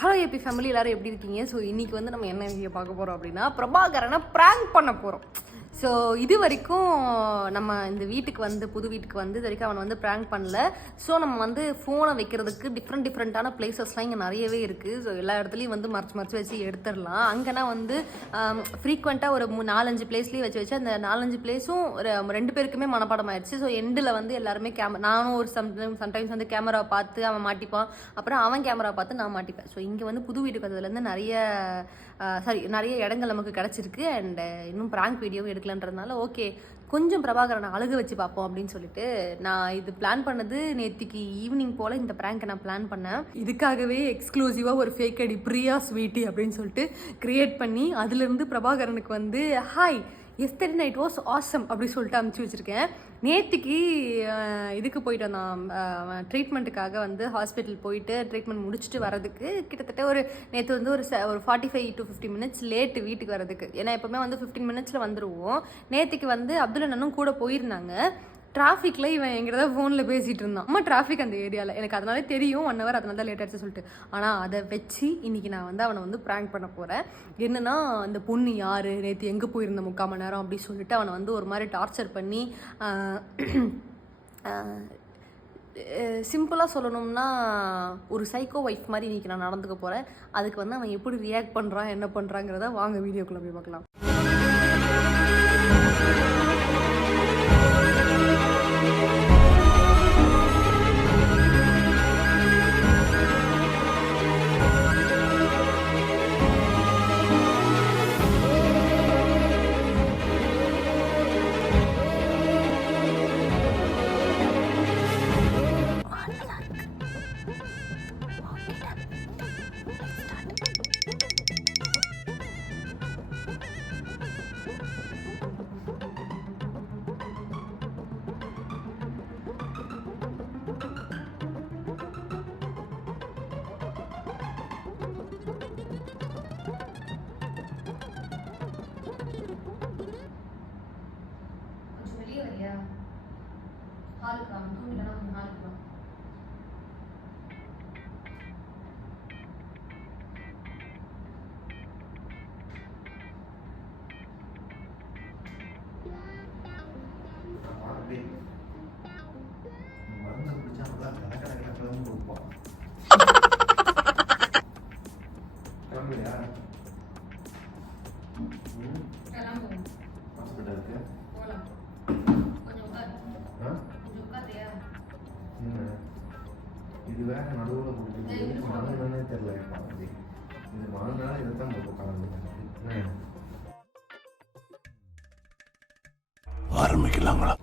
Hello எப்பி family எல்லாரும் எப்படி இருக்கீங்க? ஸோ இன்னைக்கு வந்து நம்ம என்ன வீடியோ பார்க்க போகிறோம் அப்படின்னா பிரபாகரனை ப்ராங்க் பண்ண போகிறோம் ஸோ இது வரைக்கும் நம்ம இந்த வீட்டுக்கு வந்து புது வீட்டுக்கு வந்து இது வரைக்கும் அவனை வந்து ப்ராங்க் பண்ணல. ஸோ நம்ம வந்து ஃபோனை வைக்கிறதுக்கு டிஃப்ரெண்ட் டிஃப்ரெண்ட்டான பிளேசஸ்லாம் இங்கே நிறையவே இருக்குது ஸோ எல்லா இடத்துலையும் வந்து மறைச்சு மறைச்சு வச்சு எடுத்துடலாம். அங்கேனா வந்து ஃப்ரீக்வெண்ட்டாக ஒரு மூ நாலஞ்சு பிளேஸ்லேயும் வச்சு வச்சு அந்த நாலஞ்சு பிளேஸும் ஒரு ரெண்டு பேருக்குமே மனப்பாடம் ஆயிடுச்சு ஸோ எண்டில் வந்து எல்லாருமே கேமரா நானும் ஒரு சம் சம்டைம்ஸ் வந்து கேமரா பார்த்து அவன் மாட்டிப்பான். அப்புறம் அவன் கேமரா பார்த்து நான் மாட்டிப்பேன். ஸோ இங்கே வந்து புது வீட்டுக்கு வந்ததுலேருந்து நிறைய சாரி நிறைய இடங்கள் நமக்கு கிடச்சிருக்கு. அண்டு இன்னும் ப்ராங்க் வீடியோவும் எடுக்கலன்றதுனால ஓகே கொஞ்சம் பிரபாகரனை அழுக வச்சு பார்ப்போம் அப்படின்னு சொல்லிட்டு நான் இது பிளான் பண்ணது நேத்திக்கு ஈவினிங் போல் இந்த ப்ராங்கை நான் பிளான் பண்ணேன். இதுக்காகவே எக்ஸ்க்ளூசிவாக ஒரு ஃபேக் அடி பிரியா ஸ்வீட்டி அப்படின்னு சொல்லிட்டு க்ரியேட் பண்ணி அதுலேருந்து பிரபாகரனுக்கு வந்து hi yesterday night was awesome அப்படி சொல்லிட்டு அமுச்சு வச்சுருக்கேன். நேற்றுக்கு இதுக்கு போயிட்டு வந்தான். ட்ரீட்மெண்ட்டுக்காக வந்து ஹாஸ்பிட்டல் போயிட்டு ட்ரீட்மெண்ட் முடிச்சுட்டு வரதுக்கு கிட்டத்தட்ட ஒரு நேற்று வந்து ஒரு ச- ஒரு forty five to fifty minutes late வீட்டுக்கு வரதுக்கு ஏன்னா எப்போவுமே வந்து ஃபிஃப்டீன் மினிட்ஸில் வந்துடுவோம் நேற்றுக்கு வந்து அப்துல் அண்ணனும் கூட போயிருந்தாங்க. டிராஃபிக்கில் இவன் எங்கிட்ட ஃபோனில் பேசிகிட்டு இருந்தான். அம்மா டிராஃபிக் அந்த ஏரியாவில் எனக்கு அதனாலே தெரியும். ஒன் ஹவர் அதனால தான் லேட் ஆச்சு சொல்லிட்டு. ஆனால் அதை வச்சு இன்னைக்கு நான் வந்து அவனை வந்து ப்ராங்க் பண்ண போகிறேன் என்னன்னா அந்த பொண்ணு யார்? நேற்று எங்கே போயிருந்த முக்கால் மணி நேரம் அப்படி சொல்லிட்டு அவனை வந்து ஒரு மாதிரி டார்ச்சர் பண்ணி சிம்பிளாக சொல்லணும்னா ஒரு சைக்கோ ஒய்ஃப் மாதிரி இன்றைக்கி நான் நடந்துக்க போகிறேன் அதுக்கு வந்து அவன் எப்படி ரியாக்ட் பண்ணுறான் என்ன பண்ணுறாங்கிறத வாங்க வீடியோக்குள்ளே போய் பார்க்கலாம். இது வாங்கினா இதை தான் போட்டு ஆரம்பிக்கலாங்களா?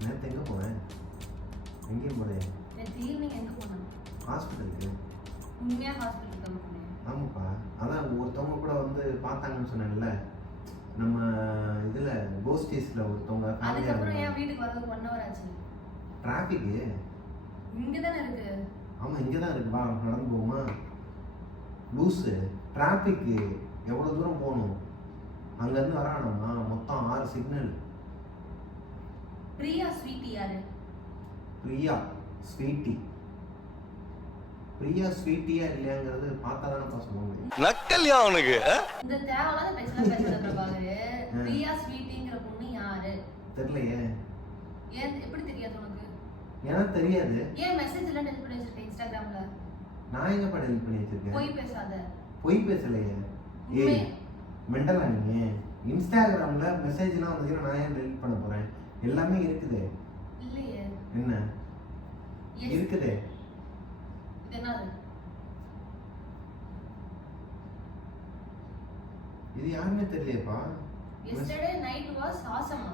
நேற்று எங்கே போனேன் எங்கேயும் போனேன் நேற்று ஈவினிங் எங்கே போனேன் ஹாஸ்பிட்டலுக்கு. உண்மையாக ஹாஸ்பிட்டல் தான் போனேன். ஆமாப்பா. அதான் ஒருத்தவங்க கூட வந்து பார்த்தாங்கன்னு சொன்னேன்ல. நம்ம இதில் கோஸ்டீஸில் ஒருத்தவங்க அதுக்கப்புறம் என் வீட்டுக்கு வரதுக்கு ஒன் ஹவர் ஆச்சு. டிராஃபிக்கு இங்கே தானே இருக்கு. ஆமாம் இங்கே தான் இருக்கு. வா நடந்து போமா லூஸு டிராஃபிக்கு எவ்வளோ தூரம் போகணும்? அங்கேருந்து வரானம்மா மொத்தம் ஆறு சிக்னல் பிரியா ஸ்வீட்டி யாரு? பிரியா ஸ்வீட்டி. பிரியா ஸ்வீட்டியா இல்லையாங்கிறது பார்த்தா தானப்பா சொல்ல முடியும் நக்கல்யா அவனுக்கு இந்த தேவையில்லாத பேசலாம் பேசாத பிரபாகர் பிரியா ஸ்வீட்டிங்கிற பொண்ணு யாரு? தெரியலையே. ஏன் எப்படி தெரியாது உனக்கு? எனக்கு தெரியாது. ஏன் மெசேஜ் எல்லாம் டெலிட் பண்ணி வச்சிருக்கேன் இன்ஸ்டாகிராம்ல நான் எங்கப்பா டெலிட் பண்ணி வச்சிருக்கேன்? போய் பேசாத. பொய் பேசலையே. ஏய் மெண்டலா நீ? இன்ஸ்டாகிராம்ல மெசேஜ்லாம் வந்து நான் ஏன் டெலிட் பண்ண போறேன்? எல்லாமே இருக்குதே. இல்லையே. என்ன. இருக்குதே. இது யாருமே தெரியலையேப்பா. எஸ்டர்டே நைட் வாஸ் ஆசமா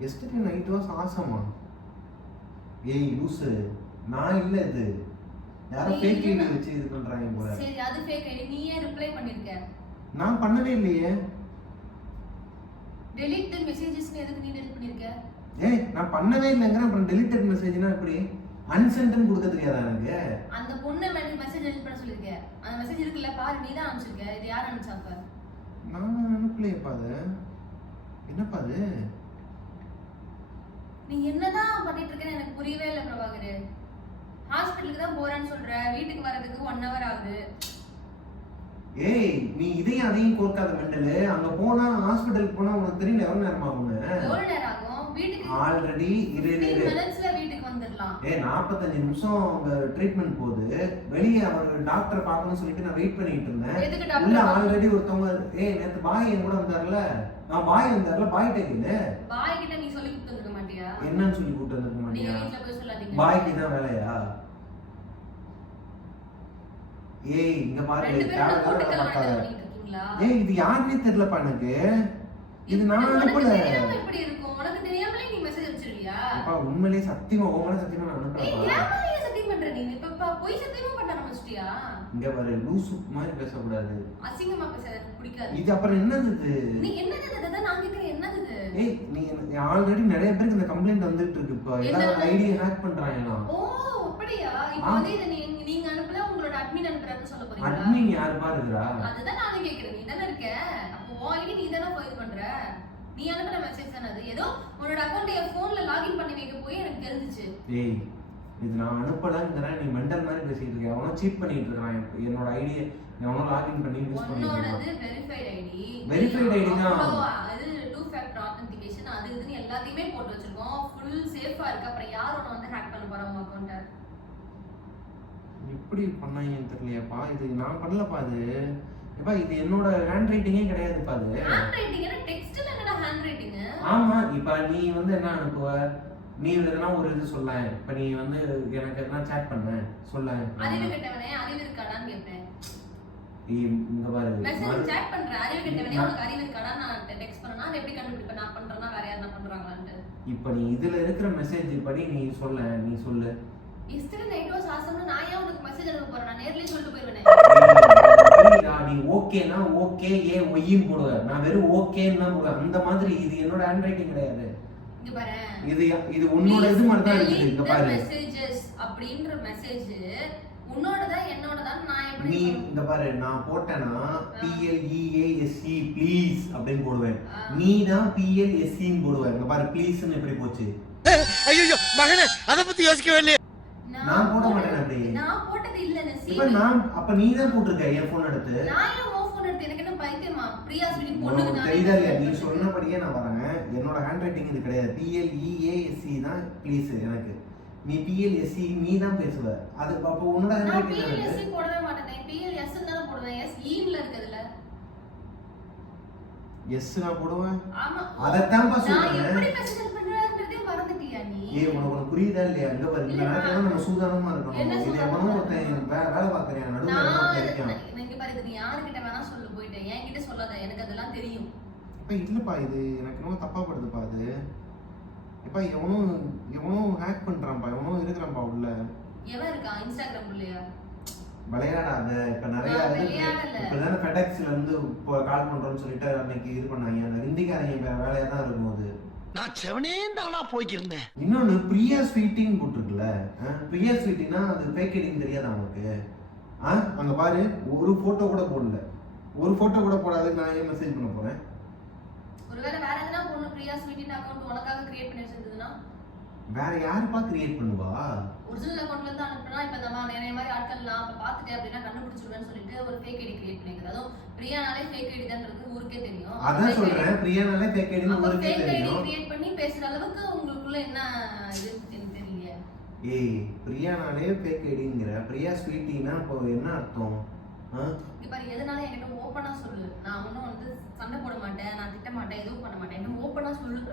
எஸ்டர்டே நைட் வாஸ் ஆசமா ஏய் லூசு. நான் இல்ல இது. யாரோ ஃபேக் ஐடி வச்சு இது பண்றாங்க போல. சரி அது ஃபேக் ஐடி நீ ஏன் ரிப்ளை பண்ணிருக்க. நான் பண்ணவே இல்லையே. Delete the messages எதுக்கு நீ delete பண்ணிருக்க? ஏய் நான் பண்ணவே இல்லைங்கிற அப்புறம் டெலிட்டட் மெசேஜ்னா எப்படி? அன்சென்ட்னு கொடுக்க தெரியாதா எனக்கு? அந்த பொண்ணு மெசேஜ் delete பண்ண சொல்லிருக்க. அந்த மெசேஜ் இருக்குல்ல பாரு நீ தான் அனுப்பிச்சிருக்க. இது யார் அனுப்பிச்சா அப்ப நான் அனுப்பலையேப்பா அது. என்னப்பா அது? நீ என்னதான் பண்ணிட்டு இருக்கேன்னு எனக்கு புரியவே இல்லை பிரபாகர். ஹாஸ்பிட்டலுக்கு தான் போறேன்னு சொல்ற. வீட்டுக்கு வர்றதுக்கு ஒன் ஹவர் ஆகுது. ஏய் நீ இதையும் அதையும் கோர்க்காத மெண்டலு. அங்க போனா ஹாஸ்பிட்டலுக்கு போனா உனக்கு தெரியல எவ்வளவு நேரம் ஆகும்னு எவ்வளவு நேரம் ஆகும்? வீட்டுக்கு ஆல்ரெடி இரு இரு, 15 இரு மினிட்ஸ்ல வீட்டுக்கு வந்துடலாம் ஏ நாற்பத்தஞ்சு நிமிஷம் ட்ரீட்மெண்ட் போகுது. வெளியே அவர் டாக்டரை பார்க்கணும்னு சொல்லிட்டு நான் வெயிட் பண்ணிட்டு இருந்தேன். உள்ள ஆல்ரெடி ஒருத்தவங்க ஏய் நேத்து பாய் என் கூட வந்தார்ல நான் பாய் வந்தார்ல பாய் டேக்கின்னு பாய் கிட்ட நீ சொல்லி கொடுத்து வந்துருக்க மாட்டியா? என்னன்னு சொல்லி கூட்டு வந்திருக்க நீங்க மாட்டியா? பாய்க்கு தான் வேலையா? ஏய் இங்க பாரு ஏய் இது யாருன்னே தெரியலப்பா எனக்கு. இது நான் உனக்கு அனுப்பல. எப்படி இருக்கும். உனக்கு தெரியாமலே நீ மெசேஜ் அனுப்பிச்சிருவியா? அப்பா உண்மையிலேயே சத்தியமா உன் சத்தியமா நான் ஏய் அனுப்புறேன் ஏன் ஏன் சத்தியம் பண்ற நீ? இப்ப பொய் சத்தியமா பண்ண ஆரம்பிச்சிட்டியா? இங்க பாரு லூசு மாதிரி பேசக்கூடாது. அசிங்கமா பேச எனக்கு பிடிக்காது. இது அப்புறம் என்னது இது? நீ என்னது இது? நான் கேக்குறேன் என்னது இது? ஏய் நீ ஆல்ரெடி நிறைய பேருக்கு இந்த கம்ப்ளைண்ட் வந்துட்டு இருக்கு. இப்போ எல்லாரும்? ஐடி ஹேக் பண்றாங்க ஓ அப்படியா? இப்போ. வந்து இதை நீங்க நீங்க அனுப்பல உங்களோட அட்மின் அனுப்புறாருன்னு சொல்ல போறீங்களா? அட்மின் யாருப்பா இருக்கிறா அதுதான் நானும் கேக்குறேன். நீ தானே இருக்க. ஐடி நீ தானே இது பண்ற? நீ அனுப்புன மெசேஜ் தானே அது? ஏதோ உன்னோட அக்கௌண்ட் என் போன்ல லாகின் பண்ணி வைக்க போய் எனக்கு தெரிஞ்சுச்சு. ஏய் இது நான் அனுப்பலங்கிறேன். நீ மெண்டல் மாதிரி பேசிட்டு இருக்க அவனோ சீட் பண்ணிட்டு இருக்கான். என்னோட ஐடியை எவனோ லாகின் பண்ணி யூஸ் பண்ணிட்டு வெரிஃபைட் ஐடி Verified ID தான். அது டூ ஃபேக்டர் ஆத்தென்டிகேஷன் அது இதுன்னு எல்லாத்தையுமே போட்டு வச்சிருக்கோம். ஃபுல் சேஃபா இருக்கு. அப்புறம் யார் உன்னை வந்து ஹேக் பண்ண போறா உங்க அக்கௌண்ட்டை எப்படி பண்ணாங்கன்னு தெரியலையாப்பா. இது நான் பண்ணலப்பா இது. எப்பா இது என்னோட ஹேண்ட் ரைட்டிங்கே கிடையாதுப்பா அது. ஹேண்ட் ரைட்டிங் என்ன டெக்ஸ்ட்ல என்னடா ஹேண்ட் ரைட்டிங் ஆமா இப்ப நீ வந்து என்ன அனுப்புவ? நீ எதனா ஒரு இது சொல்ல. இப்ப நீ வந்து எனக்கு எதனா சேட் பண்ண சொல்ல. அறிவு கெட்டவனே அறிவு இருக்காடான்னு கேட்பேன் இங்க பாரு மெசேஜ் சேட் பண்றேன் அறிவு கெட்டவனே உனக்கு அறிவு இருக்காடா நான் டெக்ஸ்ட் பண்ணனா அதை எப்படி கண்டுபிடிப்பேன் நான் பண்றேன்னா வேற யாரா பண்றாங்களான்ட்டு. இப்ப நீ இதுல இருக்கிற மெசேஜ் படி நீ சொல்ல நீ சொல்லு. எஸ்டர் நைட் வாஸ் ஆசம்னு நான் ஏன் உனக்கு மெசேஜ் அனுப்ப போறேன்? நான் நேர்லயே சொல்லிட்டு போயிருவேனே? நீ ஓகேனா ஓகே ஏ ஒய்யும் போடுவ. நான் வெறும் ஓகேன்னு தான் போடுவேன் அந்த மாதிரி இது என்னோட ஹேண்ட் ரைட்டிங் கிடையாது. இங்க பாரு. இது இது உன்னோட இது மாதிரி தான் இருக்குது. இங்க பாரு. மெசேஜஸ் அப்படின்ற மெசேஜ் உன்னோடதா என்னோடதா நான் எப்படி நீ இங்க பாரு நான் போட்டேன்னா பிஎல்இஏஎஸ்சி ப்ளீஸ் அப்படின்னு போடுவேன். நீ தான் பிஎல்எஸ்சின்னு போடுவேன் இங்க பாரு ப்ளீஸ்னு எப்படி போச்சு? ஐயோ மகனே அத பத்தி யோசிக்கவே இல்லையே. நான் போட மாட்டேன் அப்படி. நான் போட்டது இல்ல இப்ப நான் அப்ப நீ தான் போட்டிருக்க என் போன் எடுத்து. நான் ஏன் உன் phone எடுத்து? எனக்கு என்ன பைத்தியமா? பிரியா உனக்கு பொண்ணுக்கு தெரியுதா இல்லையா? நீ நானே சொன்னபடியே நான் வரேன். என்னோட ஹேண்ட் ரைட்டிங் இது கிடையாது. பிஎல்இஏஎஸ்சி தான் ப்ளீஸ் எனக்கு. நீ பிஎல்எஸ்சி நீ தான் பேசுவ. அது அப்போ உன்னோட ஹேண்ட் நான் ரைட்டிங் பிஎல்எஸ்சி போடவே மாட்டேன். பிஎல்எஸ் தானே போடுவேன். எஸ் ஈன்ல இருக்குதுல எஸ் நான் போடுவேன்? ஆமா. அதைத்தான்ப்பா நான் சொல்றேன். எப்படி மெசேஜ் பண்றேன்றதே மறந்துட்டியா நீ? ஏய் உனக்கு புரியுதா இல்லையா? இங்க பாரு இந்த நேரத்துல நம்ம சூதானமா இருக்கணும். இது எவனோ? ஒருத்தன் வேலை பார்க்கறேன் நடுவுல இருக்கான். இங்க பாரு இது நீ யாருக்கிட்ட வேணா சொல்லு போயிட்டேன். என்கிட்ட சொல்லாத எனக்கு அதெல்லாம் தெரியும். இப்ப இல்லப்பா இது எனக்கு ரொம்ப தப்பா படுதுப்பா அது. இப்ப எவனோ எவனோ ஹேக் பண்றான்ப்பா எவனோ இருக்கிறான்ப்பா உள்ள. எவன் இருக்கான் இன்ஸ்டாகிராம் உள்ளயா விளையாடாத இப்ப நிறைய. இப்பதானே ஃபெடெக்ஸ்ல இருந்து இப்போ கால் பண்றோம்னு சொல்லிட்டு அன்னைக்கு இது பண்ணாங்க. அந்த ஹிந்திக்காரங்க வேலையா தான் இருக்கும் அது. நான் செவனேந்தானா போய்க்கிருந்தேன். இன்னொன்னு பிரியா ஸ்வீட்டின்னு போட்டிருக்குல்ல ஆ, பிரியா ஸ்வீட்டினா அது ஐடின்னு தெரியாதா உனக்கு ஆ அங்க பாரு ஒரு போட்டோ கூட போடல. ஒரு போட்டோ கூட போடாத நான் ஏன் மெசேஜ் பண்ண போறேன்? ஒருவேளை வேற எதனா பொண்ணு பிரியா ஸ்வீட்டின் அக்கௌண்ட் உனக்காக கிரியேட் பண்ணி வச்சிருந்ததுன்னா? வேற யாருப்பா கிரியேட் பண்ணுவா? ஒரிஜினல் அக்கௌண்ட்ல இருந்து அனுப்புனா இப்ப மாதிரி நிறைய மாதிரி ஆட்கள் நான் இப்ப பாத்துட்டேன் அப்படின்னா கண்டுபிடிச்சிருவேன்னு சொல்லிட்டு ஒரு ஃபேக் ஐடி கிரியேட் பண்ணிக்கிறது. அதுவும் பிரியானாலே ஃபேக் ஐடி தான்ன்றது ஊருக்கே தெரியும். அதான் சொல்றேன். பிரியானாலே ஃபேக் அப்ப ஊருக்கே ஃபேக் ஐடி தெரியும். கிரியேட் பண்ணி பேசுற அளவுக்கு உங்களுக்குள்ள என்ன இது தெரியல ஏய் பிரியானாலே ஃபேக் ஐடிங்கிற பிரியா ஸ்வீட்டினா இப்போ என்ன அர்த்தம்? பாரு எதனால என்கிட்ட ஓப்பனா சொல்லு. நான் ஒன்றும் வந்து சண்டை போட மாட்டேன் நான் திட்ட மாட்டேன் எதுவும் பண்ண மாட்டேன். என்ன ஓப்பனா சொல்லு.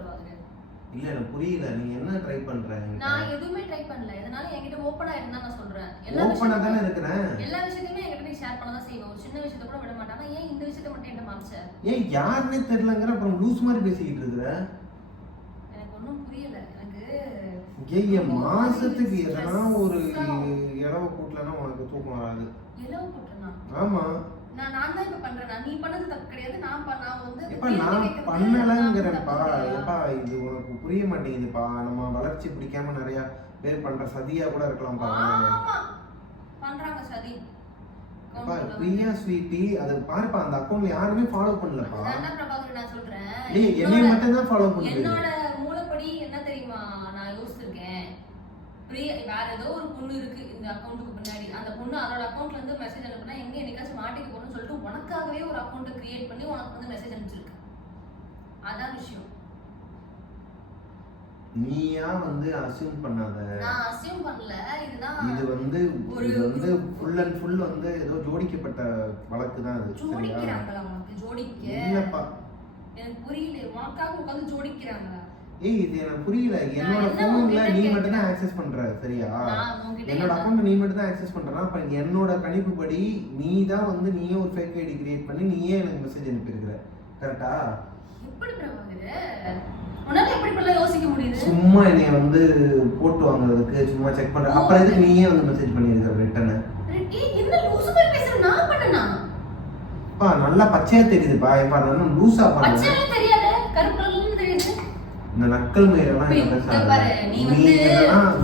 இல்ல எனக்கு புரியல. நீ என்ன ட்ரை பண்ற நான் எதுவுமே ட்ரை பண்ணல. எதனால என்கிட்ட ஓப்பனா இருந்தா நான் சொல்றேன். எல்லா ஓப்பனா தானே இருக்கிறேன்? எல்லா விஷயத்தையுமே என்கிட்ட நீ ஷேர் பண்ண தான் ஒரு சின்ன விஷயத்த கூட விட மாட்டேன். ஏன் இந்த விஷயத்த மட்டும் என்கிட்ட மறைச்ச? ஏய் யாருன்னே தெரியலங்கிற அப்புறம் லூஸ் மாதிரி பேசிக்கிட்டு இருக்கிற? எனக்கு ஒன்றும் புரியல. எனக்கு ஏய் மாசத்துக்கு எதனா ஒரு இளவ கூட்டலன்னா உனக்கு தூக்கம் வராது. எலவு போட்டுனா ஆமா. நான் நான் தான் இப்ப பண்றேன். நீ பண்ணது தப்பு கிடையாது. நான் ப- நான் வந்து எப்பா கேள்வி நான் கேட்கறது பண்ணலங்கிறப்பா நான் தப்பு எப்பா இது உனக்கு புரிய மாட்டேங்குதுப்பா. நம்ம வளர்ச்சி பிடிக்காம நிறைய பேர் பண்ற சதியா கூட பண்றாங்க சதி. அப்பா பிரியா ஸ்வீட்டி அது பாருப்பா அந்த அக்கௌண்ட்ல யாருமே ஃபாலோ பண்ணலப்பா. நான் சொல்றேன்? ஏய் என்னைய என்னோட- மட்டும் தான் ஃபாலோ பண்ணுது என்னோட மூலப்படி என்ன தெரியுமா பிரியா வேற ஏதோ ஒரு பொண்ணு இருக்கு இந்த அக்கௌண்ட்டுக்கு பொண்ணு அதோட அக்கௌண்ட்ல இருந்து மெசேஜ் அனுப்புனா எங்க என்னைக்காச்சும் மாட்டிக்க போறோம்னு சொல்லிட்டு உனக்காகவே ஒரு அக்கௌண்ட் கிரியேட் பண்ணி உனக்கு வந்து மெசேஜ் அனுப்பிச்சிருக்கு அதான் விஷயம். நீயா வந்து அசியூம் பண்ணாத? நான் அசியூம் பண்ணல. இதுதான் இது வந்து ஒரு- இது வந்து ஃபுல் அண்ட் ஃபுல் வந்து ஏதோ ஜோடிக்கப்பட்ட வழக்கு தான் அது ஜோடிக்கிறாங்களா உனக்கு? ஜோடிக்க? இல்லப்பா. எனக்கு புரியல. உனக்காக உட்காந்து ஜோடிக்கிறாங்களா? ஏய் இது எனக்கு புரியல. என்னோட என்ன போன்ல நீ? மட்டும் தான் ஆக்சஸ் பண்ற சரியா? என்னோட என்ன- அக்கௌண்ட் நீ மட்டும் தான் ஆக்சஸ் பண்றனா அப்ப என்னோட கணிப்புப்படி நீ தான் வந்து நீயே ஒரு ஃபேக் ஐடி கிரியேட் பண்ணி நீயே எனக்கு மெசேஜ் அனுப்பியிருக்கிற. கரெக்டா எப்படி பிரபாகர் உன்னால எப்படி இப்படிலாம் யோசிக்க முடியுது? சும்மா என்னைய வந்து போட்டு வாங்குறதுக்கு சும்மா செக் பண்ற. அப்புறம் எதுக்கு நீயே வந்து மெசேஜ் பண்ணியிருக்கிற ரிட்டர்னு ஏய், என்ன லூசு மாதிரி பேசுற? நான் பண்ணனா? பா நல்லா பச்சையா தெரியுதுப்பா. இப்ப நான் லூசா பண்ண பச்சைலாம் தெரியாது. கருப்பு இந்த நக்கல் மயிரெல்லாம் நீ வந்து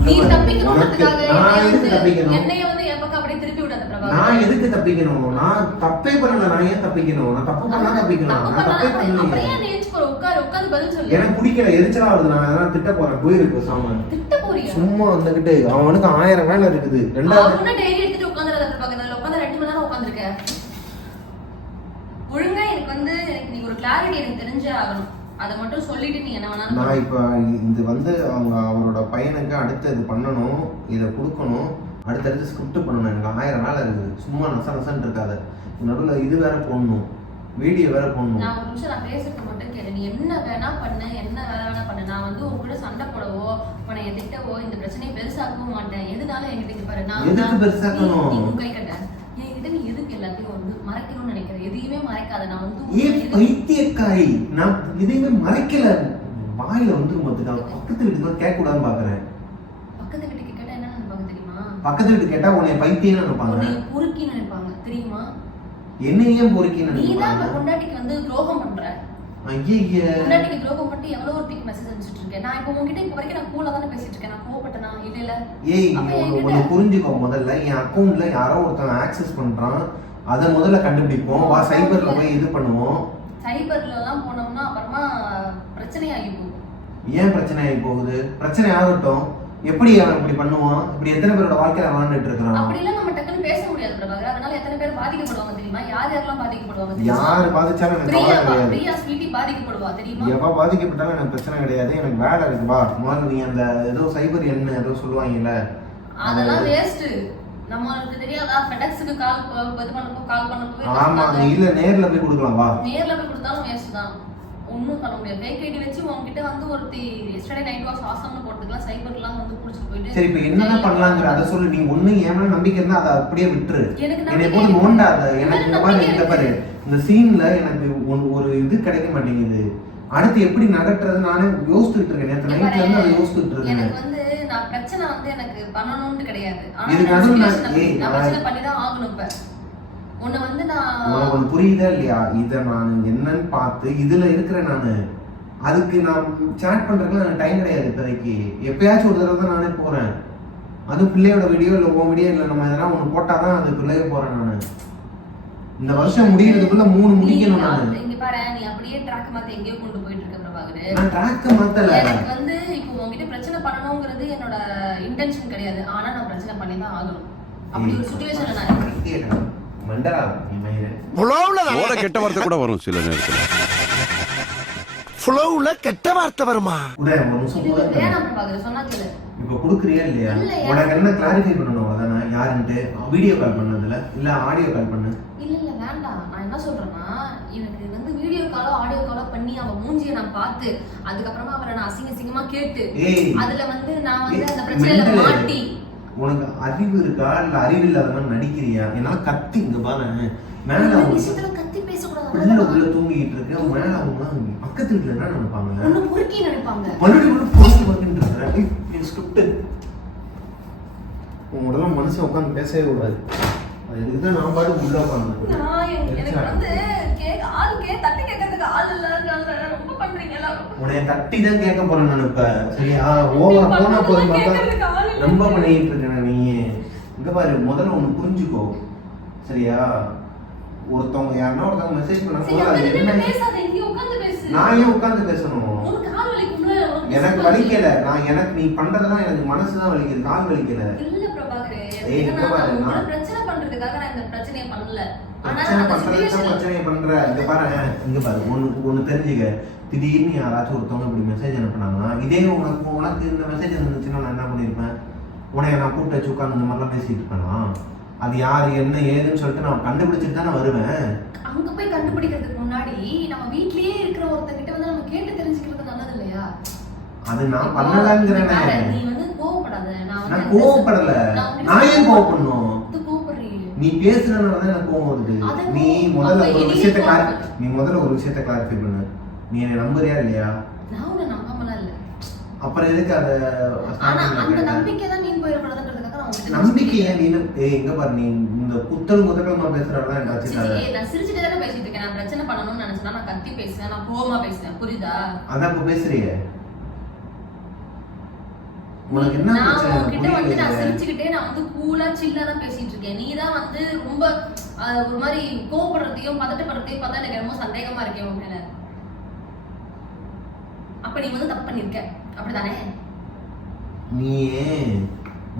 நீ தப்பிக்கணும்ன்றதுக்காக நான் என்னைய எதுக்கு வந்து- என் பக்கம் அப்படியே திருப்பி விடாத நான் எதுக்கு தப்பிக்கணும்? நான் தப்பே பண்ணல நான் ஏன் தப்பிக்கணும்? நான் தப்பு பண்ணா தப்பிக்கணும். தப்பு நான் தப்பே போற? உட்காரு பதில் சொல்லு. எனக்கு பிடிக்கல. எரிச்சலா வருது. நான் எதனா திட்ட போறேன். போயிருக்கு சாமன். திட்ட போறியா சும்மா வந்துகிட்டு அவனுக்கு ஆயிரம் வேலை இருக்குது. ரெண்டாவது அவன டைரி எடுத்துட்டு உட்காந்துறத பிரபாகர். அதுல உட்காந்து ரெண்டு மணி நேரம் உட்காந்துருக்க. ஒழுங்கா எனக்கு வந்து எனக்கு நீ ஒரு கிளாரிட்டி எனக்கு தெரிஞ்சே ஆகணும். அதை மட்டும் சொல்லிட்டு நீ என்ன வேணாலும் நான் இப்ப இது வந்து அவங்க அவரோட பையனுக்கு அடுத்து இது பண்ணணும் இதை கொடுக்கணும். அடுத்தடுத்து ஸ்கிரிப்ட் பண்ணணும். எனக்கு ஆயிரம் வேலை இருக்குது. சும்மா நச நசன்னு இருக்காது. நடுவில் இது வேற போடணும். வீடியோ வேற போடணும். நான் ஒரு நிமிஷம் நான் பேசுறது மட்டும் கேளு. நீ என்ன வேணா பண்ணு என்ன வேலை வேணா பண்ணு. நான் வந்து உங்க கூட சண்டை போடவோ உன்னை திட்டவோ இந்த பிரச்சனையை பெருசாக்கவும் மாட்டேன். எதுனாலும் என்கிட்ட பாரு. நான் எதுக்கு பெருசாக்கணும்? நீ- உன் கை கட்ட. என்கிட்ட நீ எதுக்கு எல்லாத்தையும் வந்து மறைக்கணும்னு எதையுமே மறைக்காத நான் வந்து ஏ உன்னை எது- பைத்தியக்காரி நான் எதையுமே மறைக்கல. வாயில வந்து மத்துக்காக பக்கத்து வீட்டுக்கு கேட்க கூடாதுன்னு பாக்குறேன். பக்கத்து வீட்டுக்கு கேட்டா என்ன நினைப்பாங்க தெரியுமா? பக்கத்து வீட்டு கேட்டா உன்னை பைத்தியம் நினைப்பாங்க. குறுக்கி நினைப்பாங்க தெரியுமா? என்ன ஏன் நீ தான் நினைப்பாங்க? இப்ப பொண்டாட்டிக்கு வந்து துரோகம் பண்ற. ஐய பொண்டாட்டிக்கு துரோகம் பண்ணிட்டு எவ்வளவு ஒரு பிக் மெசேஜ் அனுப்பிச்சிட்டு இருக்கேன். நான் இப்போ உங்ககிட்ட இப்ப வரைக்கும் நான் கூலா தானே பேசிட்டு இருக்கேன். நான் கோவப்பட்டனா? இல்ல இல்ல. ஏய் ஒண்ணு புரிஞ்சுக்கோ முதல்ல. என் அக்கௌண்ட்ல யாரோ ஒருத்தன் ஆக்சஸ் பண்றான். அதை முதல்ல கண்டுபிடிப்போம். வா சைபர்ல போய் இது பண்ணுவோம். சைபர்ல எல்லாம் போனோம்னா அப்புறமா பிரச்சனையாகி போகும் ஏன் பிரச்சனை ஆகி போகுது? பிரச்சனை ஆகட்டும். எப்படி அவன் இப்படி பண்ணுவான்? இப்படி எத்தனை பேரோட வாழ்க்கையில வாழ்ந்துட்டு இருக்கிறான்? அப்படிலாம் நம்ம டக்குன்னு பேச முடியாது பிரபாகர். அதனால எத்தனை பேர் பாதிக்கப்படுவாங்க தெரியுமா? யார் யாரெல்லாம் பாதிக்கப்படுவாங்க யார் பாதிச்சாலும் எனக்கு பிரியா கவலை கிடையாது. பிரியா ஸ்வீட்டி பாதிக்கப்படுவா தெரியுமா? எவ பாதிக்கப்பட்டாலும் எனக்கு பிரச்சனை கிடையாது. எனக்கு வேலை இருக்கு. வா முதல்ல நீ அந்த ஏதோ சைபர் என்ன ஏதோ சொல்லுவாங்கல்ல. அதெல்லாம் வேஸ்ட் நம்மளுக்கு தெரியாதா? ஃபெடெக்ஸுக்கு கால் இது பண்ணப்போ கால் பண்ணப்போ ஆமா நீ இல்ல நேர்ல போய் கொடுக்கலாம் வா. நேர்ல போய் கொடுத்தாலும் வேஸ்ட் தான். ஒண்ணும் பண்ண முடியாது. ஃபேக் ஐடி வச்சு உன்கிட்ட வந்து ஒருத்தி எஸ்டர்டே நைட் வாஸ் ஆசம்னு போட்டுக்கலாம் சைபர்லாம் வந்து புடிச்சிட்டு போயிட்டு சரி இப்ப என்னதான் பண்ணலாங்கிற அதை சொல்லு. நீ ஒண்ணு மேல நம்பிக்கை இருந்தா அதை அப்படியே விட்டுரு. எனக்கு என்னை இருக்கு. நோண்டாத எனக்கு இந்த மாதிரி இந்த பாரு. இந்த சீன்ல எனக்கு ஒரு- இது கிடைக்க மாட்டேங்குது. அடுத்து எப்படி நகட்டுறது நானே யோசிச்சுட்டு இருக்கேன். நேற்று நைட்ல இருந்து அதை யோசிச்சுட்டு இருக்கேன். நான் பிரச்சனை வந்து எனக்கு பண்ணணும்னு கிடையாது. ஆனா நான் பிரச்சனை பண்ணி தான் ஆகணும் இப்ப. உன்னை வந்து நான் ஒண்ணு புரியுதா இல்லையா? இத நான் என்னன்னு பார்த்து இதுல இருக்கிறேன் நானு அதுக்கு நான் சேட் பண்றதுக்கு எனக்கு டைம் கிடையாது இப்போதைக்கு. எப்பயாச்சும் ஒரு தடவை தான் நானே போறேன். அது பிள்ளையோட வீடியோ இல்ல உன் வீடியோ இல்ல நம்ம எதனா ஒண்ணு போட்டாதான் அது பிள்ளைய போறேன் நானு. இந்த வருஷம் முடியறதுக்குள்ள மூணு முடிக்கணும் நானு. இங்க பாரு நீ அப்படியே ட்ராக் மாத்தி எங்கேயோ கொண்டு போயிட்டு இருக்க. பிரபாகர் நான் ட்ராக்க மாத்தல. எனக்கு வந்து இப்போ பிரச்சனை பண்ணணுங்கிறது என்னோட இன்டென்ஷன் கிடையாது. ஆனா நான் பிரச்சனை பண்ணி தான் ஆகணும். அப்படி ஒரு நான். மண்டரா ஓட கெட்ட வார்த்தை கூட வரும் சில நேரத்துல. ஃப்ளோவில் கெட்ட வார்த்தை வருமா? ஒரு நிமிஷம் கூட இப்ப குடுக்குறியா இல்லையா. உனக்கு என்ன கிளாரிஃபை பண்ணணும் அவ்வளவுதானே? யாருன்ட்டு? வீடியோ கால் பண்ணதுல? இல்ல ஆடியோ கால் பண்ணு. இல்ல இல்ல வேண்டாம். நான் என்ன வீடியோ காலோ ஆடியோ காலோ பண்ணி அவ மூஞ்சியை நான் பார்த்து அதுக்கப்புறமா அவரை நான் அசிங்க அசிங்கமா கேட்டு ஏய் அதுல வந்து நான் வந்து அந்த பிரச்சனையில. மாட்டி. உனக்கு அறிவு இருக்கா? இல்ல அறிவு இல்லாத மாதிரி நடிக்கிறியா? என்னால கத்தி இங்க பாரு. மேல அவங்க கத்தி பேசக்கூடாது உள்ள. உள்ள தூங்கிட்டு இருக்கு மேல அவங்க பக்கத்து வீட்டுல என்ன நினைப்பாங்க? ஒண்ணு பொறுக்கி நினைப்பாங்க. மறுபடியும் இருக்கிறேன் ஸ்கிரிப்ட் உன் உடல மனுஷன் உட்காந்து பேசவே கூடாது. அது இதுதான் நான் பாட்டு உள்ள உட்காந்து நான் எ- எனக்கு வந்து கேக்க ஆள் கே தட்டி ஆள் இல்லாதனால ரொம்ப தான் கேட்க போறேன் நான் இப்ப. சரியா? ஓவரா போனா போதும்? பார்த்தா. ரொம்ப பண்ணிட்டு இருக்கேன் நீ? இங்க பாரு முதல்ல ஒண்ணு புரிஞ்சுக்கோ. சரியா? ஒருத்தவங்க யாருன்னா ஒருத்தவங்க மெசேஜ் பேசு. நான் ஏன் உட்கார்ந்து பேசணும்? எனக்கு வலிக்கல. நான் எனக்கு நீ பண்றதெல்லாம் எனக்கு மனசு தான் வலிக்குது கால் வலிக்கல. நான் உங்களை நான் பிரச்சனை பண்றதுக்காக நான் இந்த பிரச்சனையை பண்ணல. ஆனா பிரச்சனை பண்றதுக்கு பிரச்சனையை பண்ற. இங்க பாரு இங்க பாரு. ஒண்ணு ஒண்ணு தெரிஞ்சுக்க. திடீர்னு யாராச்சும் ஒருத்தவங்க இப்படி மெசேஜ் அனுப்புனாங்கன்னா இதே உனக்கு உனக்கு இந்த மெசேஜ் இருந்துச்சுன்னா நான் என்ன பண்ணிருப்பேன்? உனைய நான் கூப்பிட்டு வச்சு உட்காந்து இந்த மாதிரிலாம் பேசிட்டு இருப்பேனா? அது யாரு என்ன ஏதுன்னு சொல்லிட்டு நான் கண்டுபிடிச்சிட்டு தானே வருவேன். அங்க போய் கண்டுபிடிக்கிறதுக்கு முன்னாடி நம்ம வீட்லயே இருக்கிற ஒருத்தங்கிட்ட வந்து நம்ம கேட்டு தெரிஞ்சுக்கிறது நல்லது இல்லையா? அது நான் பண்ணலங்கிறேனே. நீ வந்து கோவப்படாத. நான் கோவப்படல. நான் ஏன் கோவப்படணும். நீ பேசுறதுனால தான் எனக்கு கோவம் வருது. நீ. முதல்ல ஒரு விஷயத்த கிளாரி நீ முதல்ல ஒரு விஷயத்த கிளாரிஃபை பண்ணு. நீ என்னை நம்புறியா இல்லையா. அப்புறம் எதுக்கு அதை? நம்பிக்கை ஏன் நீ ஏய் எங்க பாரு நீ இந்த குத்தல் குதக்கலமா பேசுறதெல்லாம் எனக்கு சிச்சி, வச்சுக்காத நான் சிரிச்சுட்டே தானே பேசிட்டு இருக்கேன். நான் பிரச்சனை பண்ணணும்னு நினைச்சேன்னா நான் கத்தி பேசுவேன். நான் கோவமா பேசுவேன். புரியுதா? அதான் இப்ப பேசுறியே. உனக்கு என்ன நான் உன்கிட்ட வந்து நான். சிரிச்சுக்கிட்டே நான் வந்து கூலா சில்லா தான் பேசிட்டு இருக்கேன். நீ தான் வந்து ரொம்ப ஒரு மாதிரி கோவப்படுறதையும் பதட்டப்படுறதையும் பார்த்தா எனக்கு ரொம்ப சந்தேகமா இருக்கேன் மேல. அப்ப நீ வந்து தப்பு பண்ணிருக்க. அப்படிதானே நீயே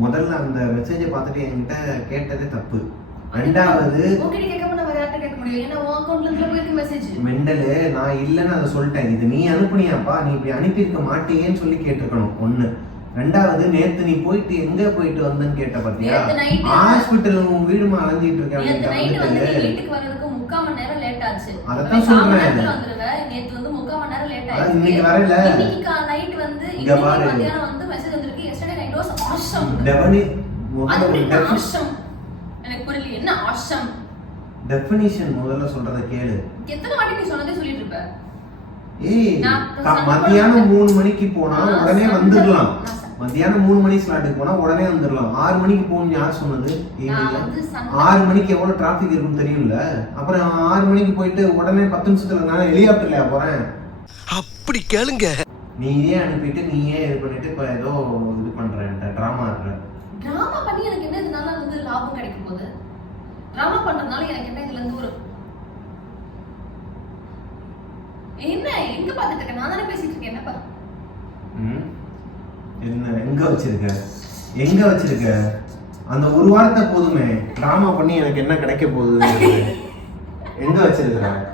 முதல்ல அந்த மெசேஜை பார்த்துட்டு என்கிட்ட கேட்டதே தப்பு. ரெண்டாவது மெண்டலு நான் இல்லைன்னு அதை சொல்லிட்டேன். இது நீ அனுப்புனியாப்பா? நீ இப்படி அனுப்பியிருக்க மாட்டீங்கன்னு சொல்லி கேட்டிருக்கணும். ஒண்ணு. ரெண்டாவது நேத்து நீ போயிட்டு எங்க போயிட்டு வந்தேன்னு கேட்ட பாத்தியா? ஹாஸ்பிட்டல் உன் வீடுமா அலைஞ்சிட்டு இருக்கேன் நேத்து நைட் வந்து நீ அப்படின்ட்டு வீட்டுக்கு வர்றதுக்கு முக்கால் மணி நேரம் லேட் ஆச்சு. அதைத்தான் சொல்றேன். நேத்து வந்து முக்கால் மணி நேரம் லேட் ஆயிடுச்சு. இன்னைக்கு வரல. இன்னைக்கு நைட் வந்து இங்க இன்னைக்கு. மத்தியானம் வந்து மெசேஜ் வந்திருக்கு. எஸ்டர்டே நைட் வாஸ் ஆஷம் டெவனி ஆஷம் எனக்கு புரியல. என்ன ஆஷம் டெஃபினிஷன் முதல்ல சொல்றத கேளு. எத்தனை வாட்டி நீ சொன்னதே சொல்லிட்டு இருப்ப? ஏய் மத்தியானம். மூணு மணிக்கு போனா உடனே வந்துடலாம். மத்தியானம் மூணு மணி ஸ்லாட்டுக்கு போனா உடனே வந்துடலாம். ஆறு மணிக்கு போகணும்னு யார் சொன்னது? ஆறு மணிக்கு எவ்வளவு டிராபிக் இருக்குன்னு தெரியும்ல? அப்புறம் ஆறு மணிக்கு போயிட்டு உடனே பத்து நிமிஷத்துல நான் ஹெலிகாப்டர்லயா போறேன். அப்படி கேளுங்க. நீயே அனுப்பிட்டு நீயே இது பண்ணிட்டு இப்ப ஏதோ இது பண்ற டிராமா இருக்கிற டிராமா பண்ணி எனக்கு என்ன இதனால வந்து லாபம் கிடைக்கும் போது டிராமா பண்றதுனால எனக்கு என்ன இதுல இருந்து ஒரு என்ன? எங்க பாத்துட்டு இருக்க? நான் தானே பேசிட்டு இருக்கேன். என்னப்பா? ம்? என்ன எங்க வச்சிருக்க? எங்க வச்சிருக்க? அந்த ஒரு வாரத்தை போதுமே. டிராமா பண்ணி எனக்கு என்ன கிடைக்க போகுது? எங்க வச்சிருக்க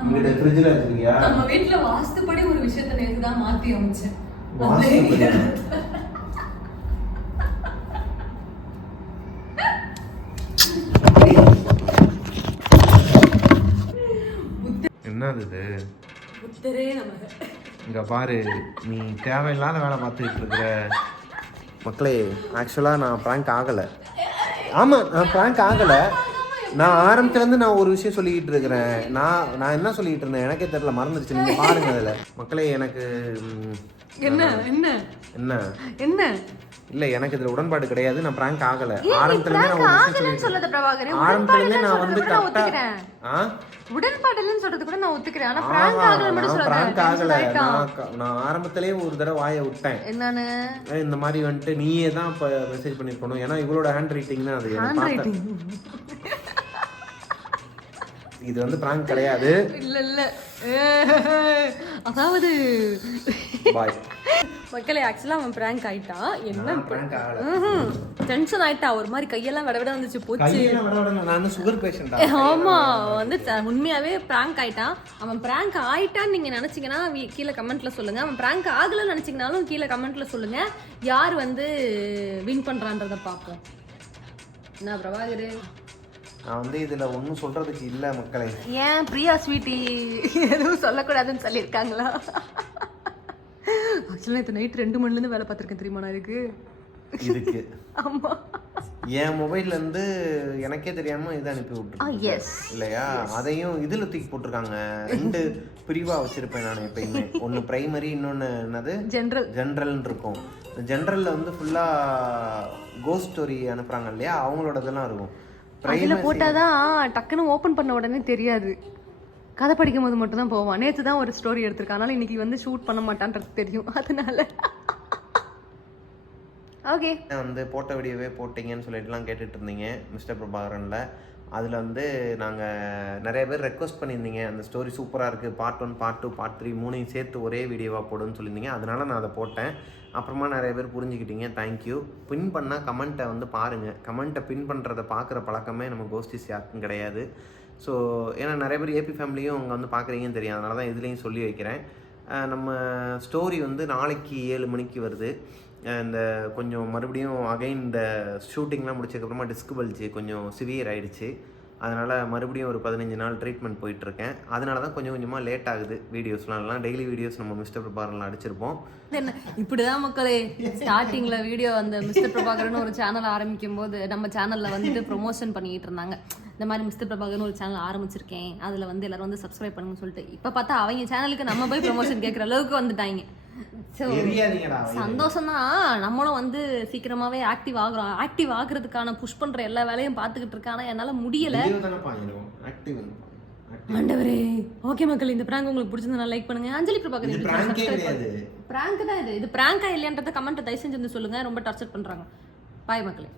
உங்ககிட்ட ஃப்ரிட்ஜில் வச்சிருக்கியா? நம்ம வீட்ல வாஸ்துப்படி ஒரு விஷயத்த நேத்து தான் மாத்தி அமைச்சேன். என்னது? இது இங்க பாரு நீ தேவையில்லாத வேலை பார்த்துட்டு இருக்கிற. மக்களே ஆக்சுவலாக நான் ப்ராங்க் ஆகலை. ஆமாம் நான் ப்ராங்க் ஆகலை. நான் ஆரம்பத்துலேருந்து நான் ஒரு விஷயம் சொல்லிக்கிட்டு இருக்கிறேன். நான் நான் என்ன சொல்லிக்கிட்டு இருந்தேன்? எனக்கே தெரியல மறந்துருச்சு நீங்கள் பாருங்க அதில். மக்களே எனக்கு என்ன என்ன? என்ன? என்ன? இல்லை எனக்கு இதில் உடன்பாடு கிடையாது. நான் ப்ராங்க் ஆகலை. ஆரம்பத்துலேருந்தே நான் சொல்லத பிரபாகரே ஆரம்பத்துலேருந்தே நான் வந்து உடன்பாடுன்னு சொல்றது ஒத்துக்கிறேன். ஆ? உடன்பாடுலன்னு சொல்றது கூட நான் ஒத்துக்கிறேன். ஆனா பிராங்க் ஆகல மட்டும் சொல்றேன். நான் ஆரம்பத்திலேயே ஒரு தடவை வாயை விட்டேன். என்னன்னு இந்த மாதிரி வந்துட்டு நீயே தான் இப்போ மெசேஜ் பண்ணிருக்கணும் ஏன்னா இவளோட ஹேண்ட் ரைட்டிங் தான் அது. ஹேண்ட். ரைட்டிங் இது வந்து பிராங்க் கிடையாது. இல்ல இல்ல. அதாவது பாய் மக்களே ஆக்சுவலா அவன் பிராங்க் ஆயிட்டான் என்ன பிராங்க் ஆகல. டென்ஷன் ஆயிட்டா. ஒரு மாதிரி கையெல்லாம் விட விட வந்துச்சு போச்சு. ஆமா வந்து உண்மையாவே பிராங்க் ஆயிட்டான் அவன் பிராங்க் ஆயிட்டான்னு நீங்க நினைச்சீங்கன்னா கீழே கமெண்ட்ல சொல்லுங்க. அவன் பிராங்க் ஆகலன்னு நினைச்சீங்கனாலும் கீழே கமெண்ட்ல சொல்லுங்க. யார் வந்து வின் பண்றான்றத பார்ப்போம். என்ன பிரபாகர்? நான் வந்து இதுல ஒன்றும் சொல்றதுக்கு இல்ல மக்களே. ஏன் பிரியா ஸ்வீட்டி எதுவும் சொல்லக்கூடாதுன்னு சொல்லியிருக்காங்களா? ஆக்சுவலாக நேற்று நைட் ரெண்டு மணிலேருந்து வேலை பார்த்துருக்கேன் தெரியுமா நான் இதுக்கு இதுக்கு. ஆமா. என் மொபைல்ல இருந்து எனக்கே தெரியாம இதை அனுப்பி ஆ விட்டுருக்கு எஸ் இல்லையா அதையும் இதுல தூக்கி போட்டிருக்காங்க. ரெண்டு பிரிவா வச்சிருப்பேன் நான் எப்பயுமே. ஒன்னு பிரைமரி இன்னொன்னு என்னது? ஜென்ரல் ஜென்ரல்னு இருக்கும். ஜென்ரல்ல வந்து ஃபுல்லா கோஸ்ட் ஸ்டோரி அனுப்புறாங்க இல்லையா? அவங்களோட இதெல்லாம் இருக்கும். அதில் Primacy- போட்டாதான் டக்குன்னு ஓப்பன் பண்ண உடனே தெரியாது. கதை படிக்கும் போது மட்டும் தான் போவான் நேற்று தான் ஒரு ஸ்டோரி எடுத்திருக்கான் அதனால் இன்னைக்கு வந்து ஷூட் பண்ண மாட்டான்றது தெரியும். அதனால. ஓகே வந்து போட்ட வீடியோவே போட்டீங்கன்னு சொல்லிட்டுலாம் கேட்டுட்டு இருந்தீங்க மிஸ்டர் பிரபாகரனில். அதில் வந்து நாங்கள் நிறைய பேர் ரெக்வஸ்ட் பண்ணியிருந்தீங்க. அந்த ஸ்டோரி சூப்பராக இருக்குது part one part two part three மூணையும் சேர்த்து ஒரே வீடியோவாக போடுன்னு சொல்லியிருந்தீங்க. அதனால நான் அதை போட்டேன். அப்புறமா நிறைய பேர் புரிஞ்சுக்கிட்டீங்க. தேங்க்யூ பின் பண்ணால் கமெண்ட்டை வந்து பாருங்கள் கமெண்ட்டை பின் பண்ணுறதை பார்க்குற பழக்கமே நம்ம கோஷ்டி யாருக்கும் கிடையாது. ஸோ ஏன்னா நிறைய பேர் ஏபி ஃபேமிலியும் அங்கே வந்து பார்க்குறீங்கன்னு தெரியும். அதனால தான் இதுலேயும் சொல்லி வைக்கிறேன். நம்ம ஸ்டோரி வந்து நாளைக்கு ஏழு மணிக்கு வருது. இந்த கொஞ்சம் மறுபடியும் அகைன் இந்த ஷூட்டிங்லாம் முடிச்சதுக்கப்புறமா டிஸ்க் பல்ஜி கொஞ்சம் சிவியர் ஆயிடுச்சு. அதனால் மறுபடியும் ஒரு பதினஞ்சு நாள் ட்ரீட்மெண்ட் போயிட்டுருக்கேன். அதனால தான் கொஞ்சம் கொஞ்சமாக லேட் ஆகுது வீடியோஸ்லாம் எல்லாம் டெய்லி வீடியோஸ் நம்ம மிஸ்டர் பிரபாகரன்லாம் அடிச்சிருப்போம். இது இப்படி தான் மக்களே ஸ்டார்டிங்கில் வீடியோ அந்த மிஸ்டர் பிரபாகரன் ஒரு சேனல் ஆரம்பிக்கும் போது நம்ம சேனலில் வந்துட்டு ப்ரொமோஷன் பண்ணிக்கிட்டு இருந்தாங்க. இந்த மாதிரி மிஸ்டர் பிரபாகரன் ஒரு சேனல் ஆரம்பிச்சிருக்கேன். அதில் வந்து எல்லாரும் வந்து சப்ஸ்கிரைப் பண்ணுங்கன்னு சொல்லிட்டு. இப்போ பார்த்தா அவங்க சேனலுக்கு நம்ம போய் ப்ரொமோஷன் கேட்குற அளவுக்கு வந்துட்டாங்க. சந்தோஷம் தான் நம்மளும் வந்து சீக்கிரமாவே ஆக்டிவ் ஆகுறோம். ஆக்டிவ் ஆகுறதுக்கான புஷ் பண்ற எல்லா வேலையும் பார்த்துக்கிட்டு இருக்கேன் என்னால முடியல. ஆண்டவரே. ஓகே மக்கள் இந்த பிராங்க் உங்களுக்கு பிடிச்சிருந்தா லைக் பண்ணுங்க. அஞ்சலி பிரபாகர் இது பிராங்க் தான் இது? இது பிராங்கா இல்லையன்றத கமெண்ட் தயவு செஞ்சு வந்து சொல்லுங்க. ரொம்ப டார்ச்சர் பண்றாங்க. பாய் மக்களே.